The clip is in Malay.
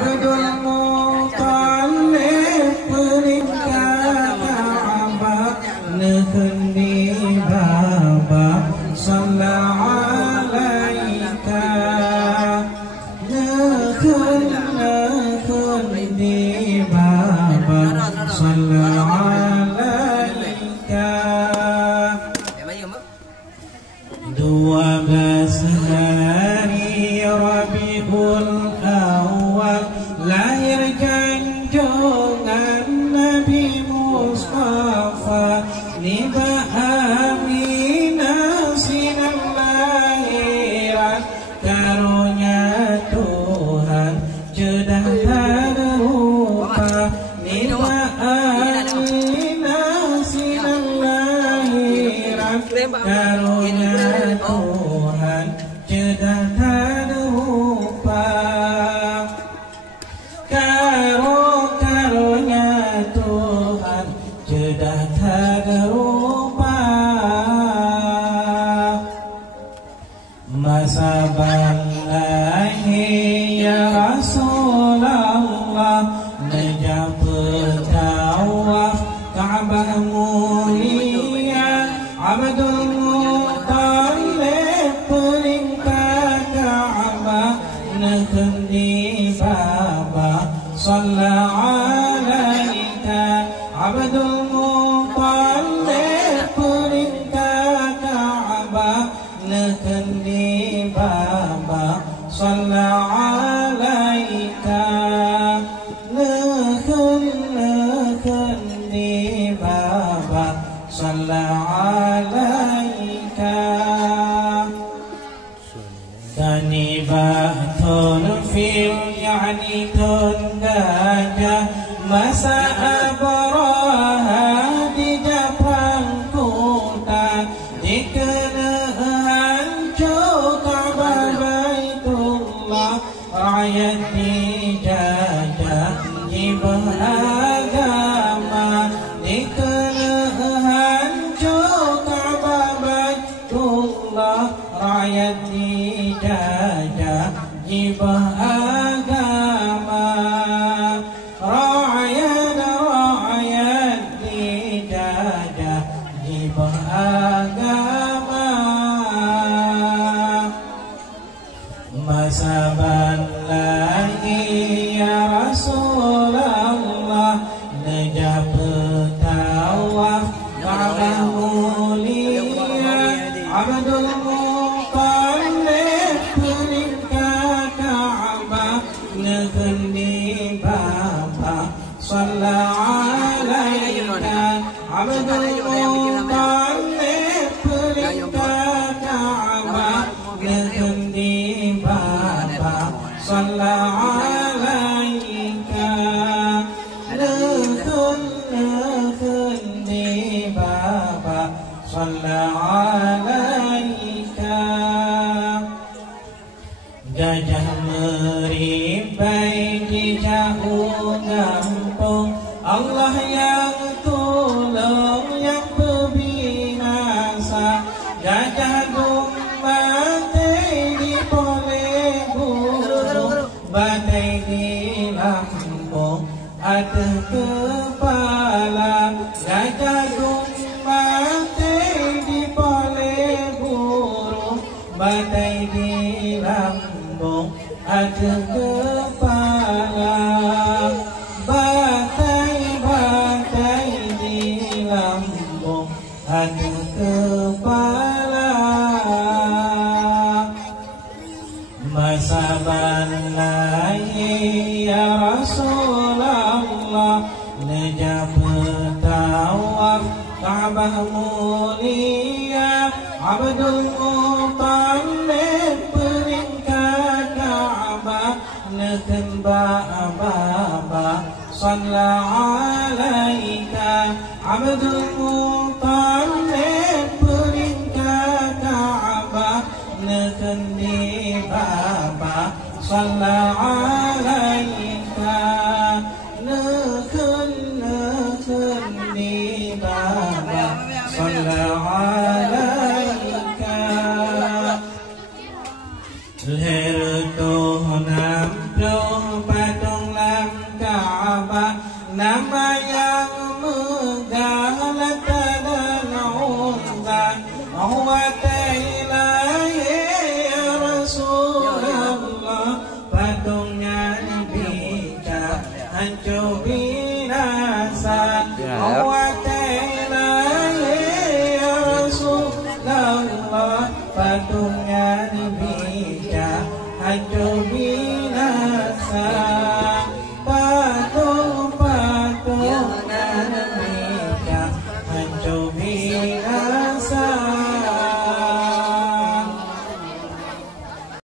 Abdul Muttalib peringkat Ka'bah nekendi baba sallallahu alaika nekendi baba sallallahu alaika 12 hari Rabiul Awal lahir junjungan Nabi Mustafa Nibah Aminah sinar lahiran karunia Tuhan jedah tarupa Nibah Aminah sinar lahiran karunia Tuhan jedah tarupa karunia Tuhan jedah tarupa masa balahi ya Rasulullah najab tawaf Ka'bah mulia Abdul Muttalib peringkat Ka'bah nekendi baba sallallahu alaika Abdul Muttalib peringkat Ka'bah nekendi baba sallallahu alaika nekendi baba sallallahu alaika Kanibatun fil yani tundaja masa abraha di Japang kota dikena hancur Ka'bah Baitullah rakyat dijajah jibah agama dikena hancur Ka'bah Baitullah rakyat dijajah jibah agama rakyat dijajah jibah agama masa balahi ya Rasulullah najab tawaf Ka'bah mulia Abdul Muttalib peringkat Ka'bah nekendi baba sallallahu alaika Abdul Muttalib peringkat Ka'bah nekendi baba sallallahu alaika nekendi baba sallallahu alaika gajah meribai di jauh kampung Allah yang tolong yang berbinasa gajah mati di boleh burung badai di Lampung ada kepala gajah mati di boleh burung badai di Lampung ada kepala batai di Lampung ada kepala masa balahi ya Rasulullah najab tawaf Ka'bah mulia Abdul Muttalib peringkat Ka'bah neken baba sallallahu alaika Abdul Muttalib peringkat Ka'bah nekendi baba sallallahu alaika nekendi baba sallallahu alaika leher tu nam pro ناسا هو